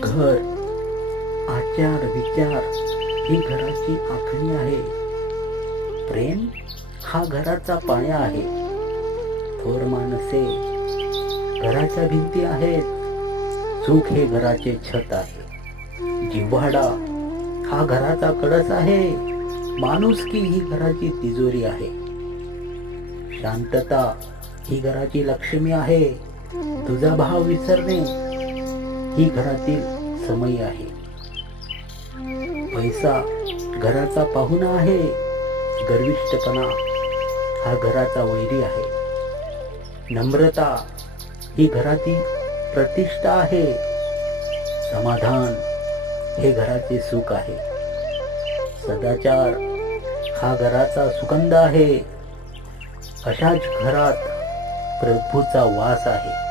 घर, आचार विचार ही घराची आखणी आहे. प्रेम हा घराचा पाया आहे. थोर माणसे घराच्या भिंती आहेत. सुख हे घराचे छत आहे. जिव्हाडा हा घराचा कळस आहे. माणुसकी ही घराची तिजोरी आहे. शांतता ही घराची लक्ष्मी आहे. तुझा भाव विसरणे ही घरातील समयी आहे. पैसा घराचा पाहुणा आहे. गर्विष्ठपणा हा घराचा वैरी आहे. नम्रता ही घराची प्रतिष्ठा आहे. समाधान हे घराचे सुख आहे. सदाचार हा घराचा सुगंध आहे. अशाच घरात प्रभूचा वास आहे.